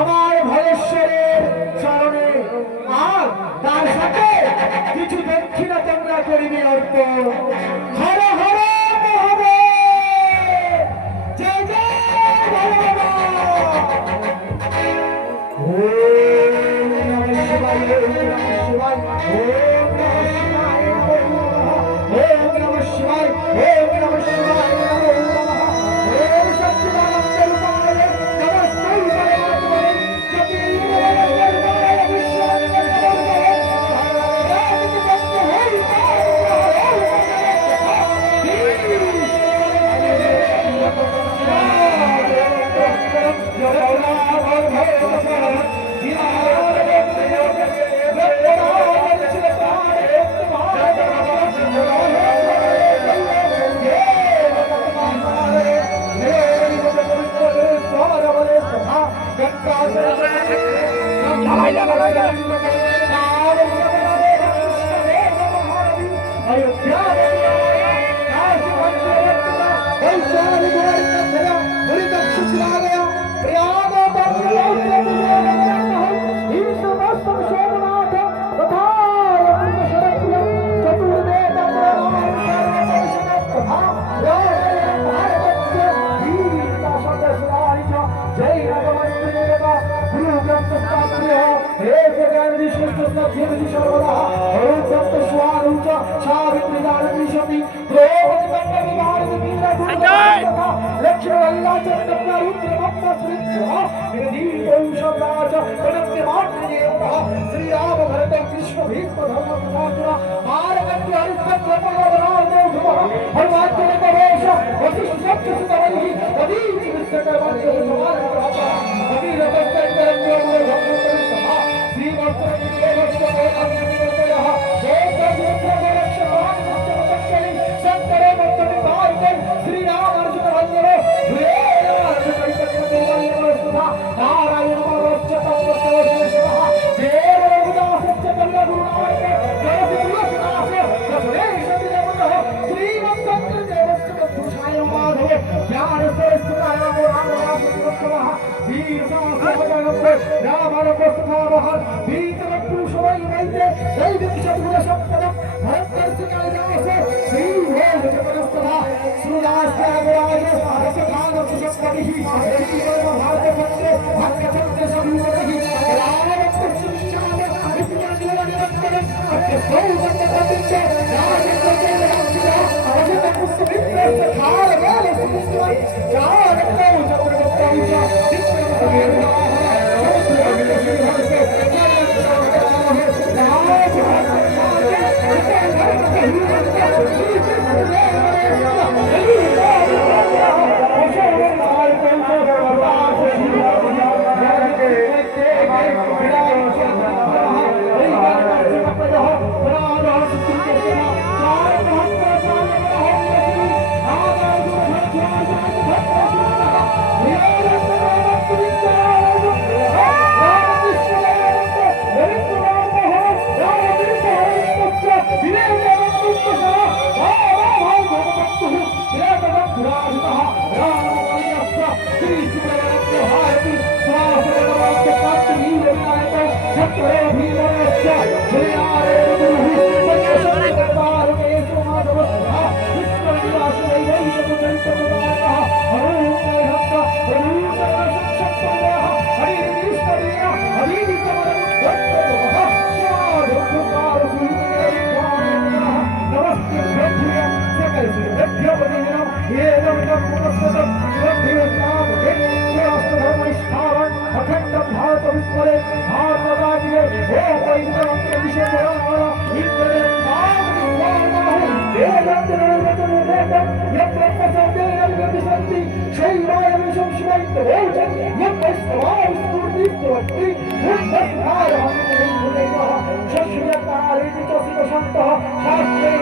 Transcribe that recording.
আমার ভলেশ্বরের চরণে আর তার সাথে কিছু দক্ষিণা তোমরা করিবে অর্পণ। হর হর মহাদেব, জয় জয় বাবা। ওম নমঃ শিবায়, ওম নমঃ শিবায়, ওম নমঃ শিবায়, ওম নমঃ শিবায়, ওম নমঃ শিবায়, ওম সচ্চিদানন্দ রূপায় নমস্তে। Thank you. সত্তরে ভীমস্য শ্রীয়ারে গুরুঃ সত্যসত্যকারণে সমাজবস্থা বিষ্ণুনিবাস দৈবৈত চৈতন্যদায়ः হরূপয়ঃ হরূপয়ঃ হরিবিষ্ণুরিয়া হরিবিকমলং দত্তবহঃ স্বাধুকার সুরিমেরিকামেনঃ নমস্তে ভ্রভ্রিয়ং सकल सुरभ्यपदिनम् एवं तत्पुरस्सतं श्रद्धेयताम् राष्ट्रधर्मनिष्ठावान् अखण्डं भारतविस्मरे भारतराज्ये हे वैष्णवविषयपुराण इन्द्रदेवतामनिर्वाणाः वेदान्तनिर्वचनवेदं यत्ब्रह्मसंवेदं गतिसन्ति शैवायं संशिवैतरोचन् यद्वैष्णवाविस्फूर्तिस्त्वत्ति बुद्धस्नायहं शश्रियकारिति च शिवशन्तः शास्त्रे